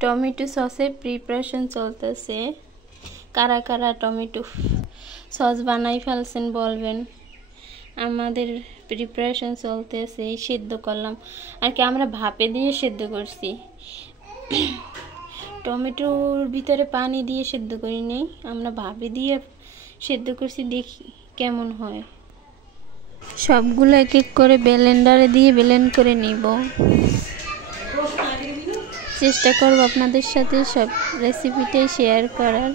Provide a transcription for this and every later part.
Tomato সসের preparation চলতেছে। কারা কারা টমেটো সস বানাই ফেলছেন বলবেন। আমাদের প্রিপারেশন চলতেছে, সিদ্ধ করলাম আর কি, আমরা ভাপে দিয়ে সিদ্ধ করছি। টমেটোর ভিতরে পানি দিয়ে সিদ্ধ করি নেই, আমরা ভাপে দিয়ে সিদ্ধ করছি, দেখি কেমন হয়। সবগুলো এক এক করে ব্লেন্ডারে দিয়ে ব্লেন্ড করে নিব। চেষ্টা করব আপনাদের সাথে সব রেসিপিটাই শেয়ার করার।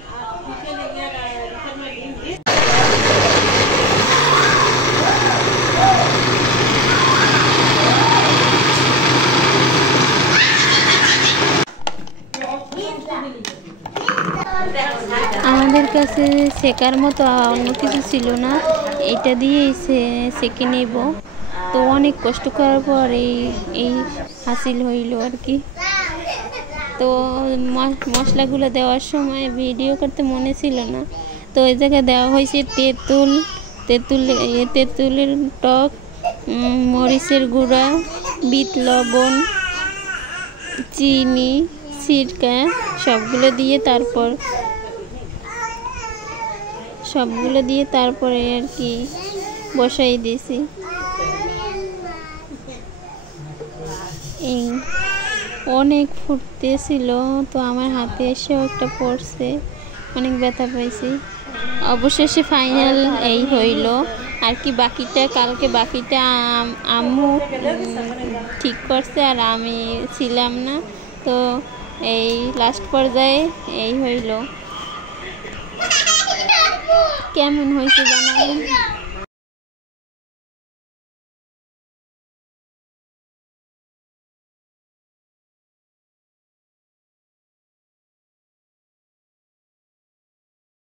আমাদের কাছে শেখার মতো অন্য কিছু ছিল না, এটা দিয়েই শেখে নেব। তো অনেক কষ্ট করার পর এই হাসিল হইল আর কি। তো মশলাগুলো দেওয়ার সময় ভিডিও করতে মনে ছিল না, তো ওই জায়গায় দেওয়া হয়েছে তেঁতুলের টক, মরিচের গুঁড়া, বিট লবণ, চিনি, সিরকা সবগুলো দিয়ে তারপরে আর কি বসাই দিয়েছি। এই অনেক ফুটতেছিল, তো আমার হাতে এসেও একটা পড়ছে, অনেক ব্যথা পাইছি। অবশেষে ফাইনাল এই হইল আর কি। কালকে বাকিটা আম্মু ঠিক করছে আর আমি ছিলাম না, তো এই লাস্ট পর্যায়ে এই হইল। কেমন হয়েছে জানাবেন।